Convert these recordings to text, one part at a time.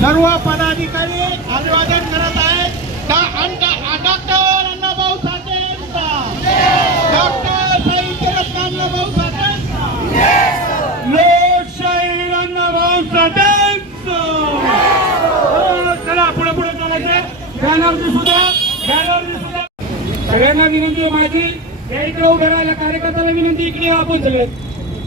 सर्व पदाधिकारी अभिवादन करत आहेत. डॉ- अण्णा- डॉक्टर अण्णाभाऊ साठे डॉक्टर साहित्यरत्न अण्णाभाऊ साठे लोकशाही अण्णाभाऊ साठे हो, चला पुढे पुढे चालायचं. बॅनरची सुद्धा बॅनरची सुद्धा सगळ्यांना विनंती आहे माझी या इकडे उभे राहिल्या कार्यकर्त्याला विनंती इकडे आपण सगळे.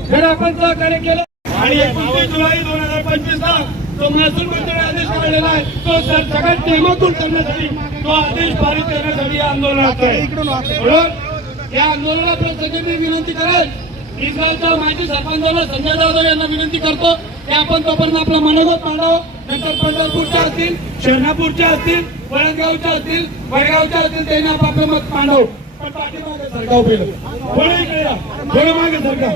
जर आपण सहकार्य केलं. आणि एकोणतीस जुलै दोन हजार पंचवीस ला जो महसूल मंत्री आदेश काढलेला आहे तो सर सगळ्यात टेमातून करण्यासाठी तो आदेश पारित करण्यासाठी या आंदोलनात आहे. म्हणून या आंदोलनात सगळ्यांनी विनंती करेल इस्रायलच्या माहिती सरपंचाला संजय जाधव यांना विनंती करतो की आपण तोपर्यंत आपला मनोगत मांडावं. नंतर पंढरपूरच्या असतील शरणापूरच्या असतील वळणगावच्या असतील वडगावच्या असतील त्यांनी आपापलं मत मांडव. पण पाठीमागे सरकार थोडं मागे सरकार.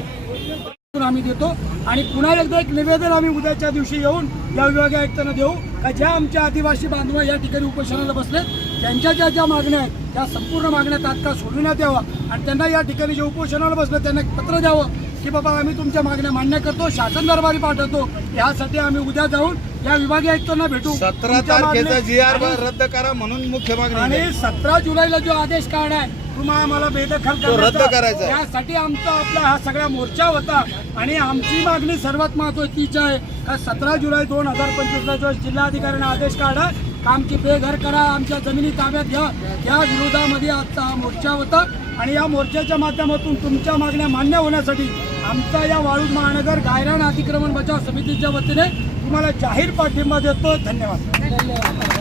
आम्ही देतो. आणि पुन्हा एकदा एक निवेदन आम्ही उद्याच्या दिवशी येऊन या विभागीय आयुक्तांना देऊ. का ज्या आमच्या आदिवासी बांधव या ठिकाणी उपोषणाला बसले त्यांच्या ज्या ज्या मागण्या आहेत त्या संपूर्ण मागण्या तात्काळ सोडविण्यात यावा आणि त्यांना या ठिकाणी जे उपोषणाला बसले त्यांना पत्र द्यावं की बाबा आम्ही तुमच्या मागण्या मान्य करतो शासन दरबारी पाठवतो. यासाठी आम्ही उद्या जाऊन या विभागीय आयुक्तांना भेटू. सतरा तारखेचा जी आर रद्द करा म्हणून मुख्य मागणी आणि. सतरा जुलैला जो आदेश काढाय तुम्हाला आम्हाला बेदखल तो रद्द करायचा. यासाठी आमचा आपला हा सगळा मोर्चा होता आणि आमची मागणी सर्वात महत्वाचीच आहे. का सतरा जुलै दोन हजार पंचवीसला जो जिल्हाधिकाऱ्यांना आदेश काढा का आमची बेघर करा आमच्या जमिनी ताब्यात घ्या. या विरोधामध्ये आजचा हा मोर्चा होता आणि या मोर्चाच्या माध्यमातून तुमच्या मागण्या मान्य होण्यासाठी आमचा या वाळूज महानगर गायरान अतिक्रमण बचाव समितीच्या वतीने तुम्हाला जाहीर पाठिंबा देतो. धन्यवाद.